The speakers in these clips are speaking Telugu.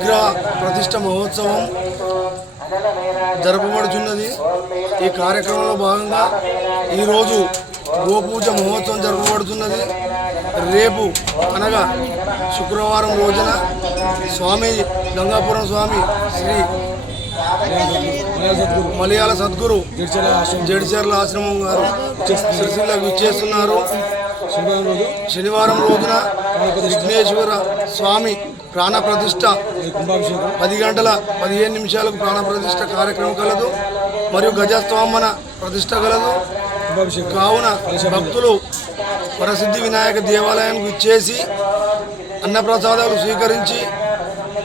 విగ్రహ ప్రతిష్ట మహోత్సవం జరపబడుచున్నది. ఈ కార్యక్రమంలో భాగంగా ఈరోజు గోపూజ మహోత్సవం జరపబడుతున్నది. రేపు అనగా శుక్రవారం రోజున స్వామి గంగాపురం స్వామి శ్రీ మలయాళ సద్గురు జడిచర్ల ఆశ్రమం గారు సిరిసిల్లకు ఇచ్చేస్తున్నారు శనివారం రోజున విఘ్నేశ్వర స్వామి ప్రాణ ప్రతిష్ట పది గంటల పదిహేను నిమిషాలకు ప్రాణ ప్రతిష్ట కార్యక్రమం కలదు మరియు గజస్వామన ప్రతిష్ట కలదు. కావున భక్తులు వరసిద్ధి వినాయక దేవాలయానికి ఇచ్చేసి అన్నప్రసాదాలు స్వీకరించి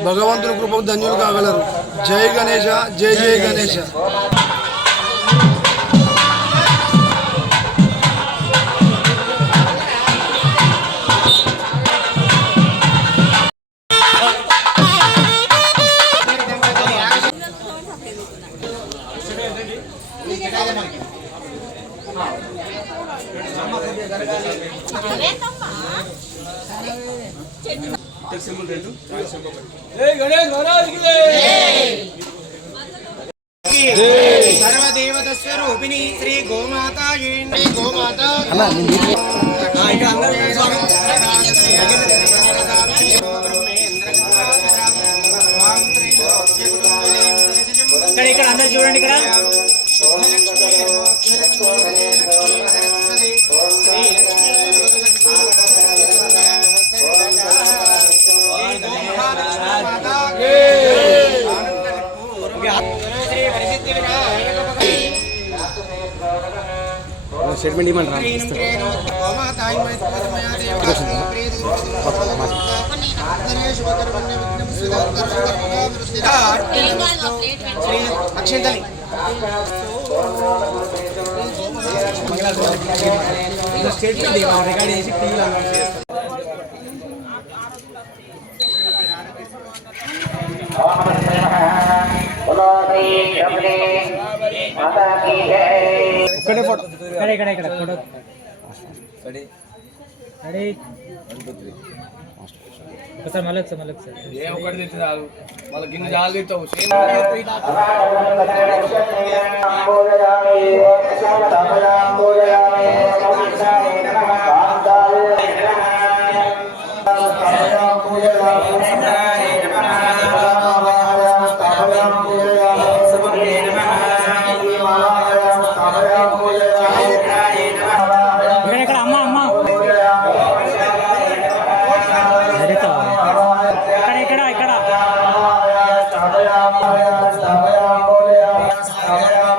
భగవంతుని కృపకు ధన్యులు కాగలరు. జై గణేష జై జై గణేష సర్వదేవత స్వరూపిణి శ్రీ గోమాత శ్రీ గోమాత అందరూ ఇక్కడ ఇక్కడ అందరు చూడండి ఇక్కడ. స్టేట్మెంట్ ఇవ్వమంటారా అక్షంతలి స్టేట్మెంట్ రికార్డ్ చేసి టీవీలో అనౌన్స్ చేస్తాం ఒక్కటే ఫోటో. ఇక్కడ ఇక్కడ ఇక్కడ ఫోటో. రెడీ. ఒకసారి మళ్ళీ ఒకసారి మళ్ళీ ఒకసారి. ఏ ఒకటి తెచ్చి చాలు మళ్ళీ గిన్నె చాలు తెచ్చావు శ్రీ আয়া বলে আয়া